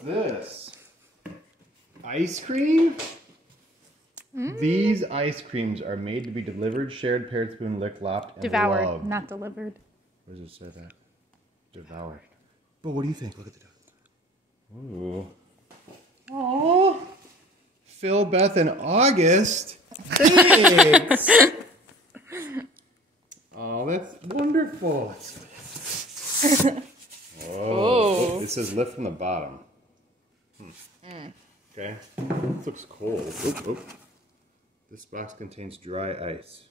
this? Ice cream? These ice creams are made to be delivered, shared, paired, spoon, licked, lopped, and Devoured, loved. not delivered. Where does it say that? Devoured. But what do you think? Look at the dog. Ooh. Oh. Phil, Beth, and August. Thanks. Oh, that's wonderful. Oh. It says lift from the bottom. Okay. This looks cold. Oop, oop. This box contains dry ice.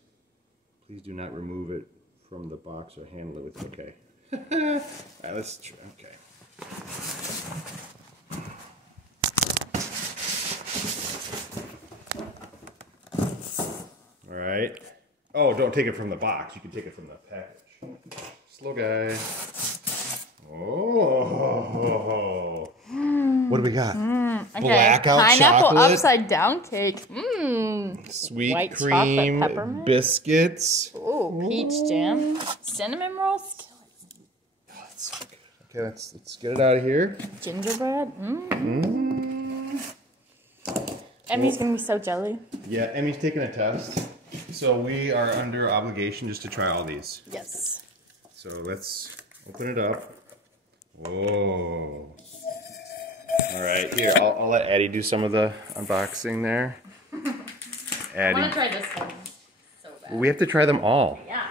Please do not remove it from the box or handle it with. Okay. All right, let's try. Okay. All right. Oh, don't take it from the box. You can take it from the package. Slow guy. Oh. What do we got? Okay. Blackout Pineapple chocolate. upside down cake. Sweet White cream chocolate peppermint. biscuits. Ooh, peach jam. Cinnamon rolls. Oh, that's so good. Okay, let's get it out of here. Gingerbread. Emmy's gonna be so jelly. Yeah, Emmy's taking a test. So we are under obligation just to try all these. Yes. So let's open it up. Whoa. All right, here, I'll let Addie do some of the unboxing there. I want to try this one so bad. We have to try them all. Yeah.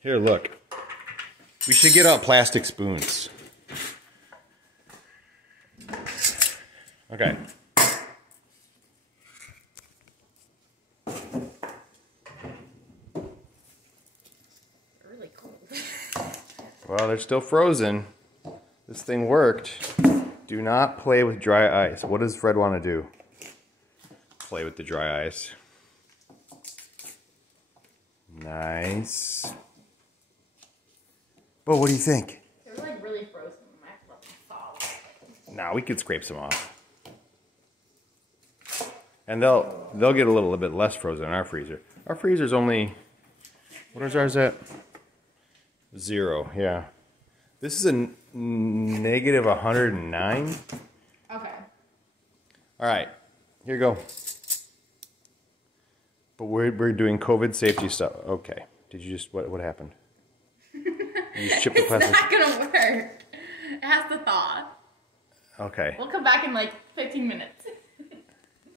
Here, look. We should get out plastic spoons. Okay. Really cold. Well, they're still frozen. This thing worked. Do not play with dry ice. What does Fred want to do? Play with the dry ice. Nice. But what do you think? They're like really frozen. I have to let them thaw. Nah, we could scrape some off. And they'll get a little bit less frozen in our freezer. Our freezer's only, what is ours at? 0, yeah. This is a negative 109. Okay. All right, here you go. But we're doing COVID safety stuff. Okay. Did you just, what happened? You just chipped the plastic. It's not gonna work. It has to thaw. Okay. We'll come back in like 15 minutes.